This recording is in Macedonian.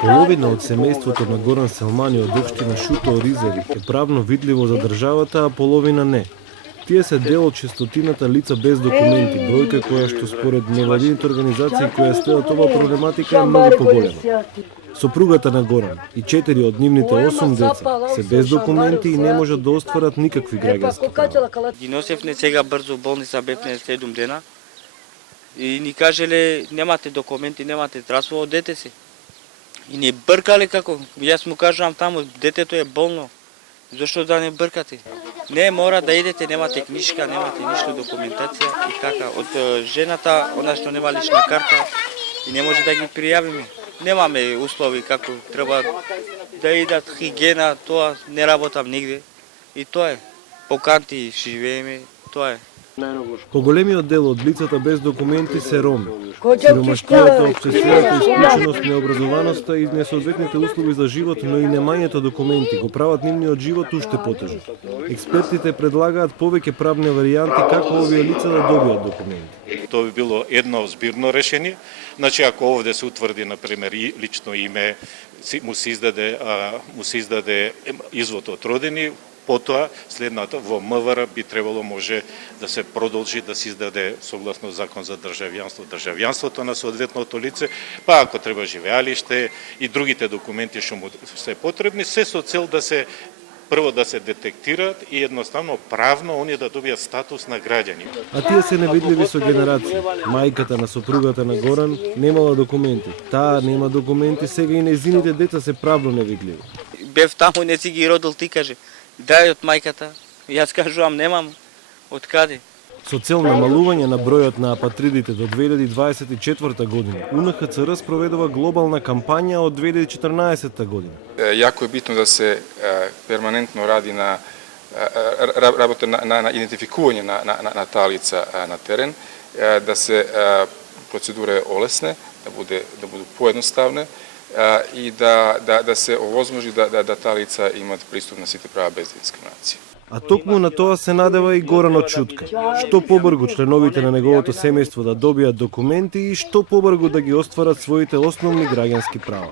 Половина од семејството на Горан Селмани од општина Шуто Оризари е правно видливо за државата, а половина не. Тие се дел од 600 лица без документи, бројка која што според невладините организации која следат оваа проблематика е многу поголема. Сопругата на Горан и 4 од нивните 8 деца се без документи и не можат да остварат никакви граѓански права. Ги носевме сега брзо болница, бевме 7 дена и ни кажеле немате документи, немате здравство, одете се. И ни бркале како, јас му кажувам таму, детето е болно, зашто да не бркате? Не, мора да идете, немате книжка, немате ништо документација и така. Од жената, она што нема лична карта и не може да ги пријавиме. Немаме услови како треба да идат хигиена, тоа не работам нигде. И тоа е. По канти живееме, тоа е. Поголемиот дел од лицата без документи се роми. Сиромаштијата, обсесивната исклученост, необразованоста и несоодветните услови за живот, но и немањето документи го прават нивниот живот уште потежок. Експертите предлагаат повеќе правни варијанти како овие лица да добијат документи. Тоа би било едно збирно решение. Значи, ако овде се утврди, например, и лично име, му се издаде извод од родени, потоа, следната, во МВР би требало може да се продолжи да се издаде согласно закон за државјанството на соодветното лице, па ако треба живеалиште и другите документи што му се потребни, се со цел да се прво да се детектираат и едноставно правно оние да добијат статус на граѓани. А тие се невидливи со генерации. Мајката на сопругата на Горан немала документи. Таа нема документи, сега и нејзините деца се правно невидливи. Бев таму, не си ги родил, ти каже. Дај од мајката. Јас кажувам немам. Од каде? Со цел намалување на бројот на апатридите до 2024 година, УНХЦР спроведува глобална кампања од 2014 година. Јако е битно да се перманентно ради на работа на идентификување на таа лица на терен, да се процедура олесне, да буду поедноставне и да се овозможи да таа лица имат приступ на сите права без дискриминација. А токму на тоа се надева и Горан од Чутка. Што побрзо членовите на неговото семејство да добијат документи и што побрзо да ги остварат своите основни граѓански права.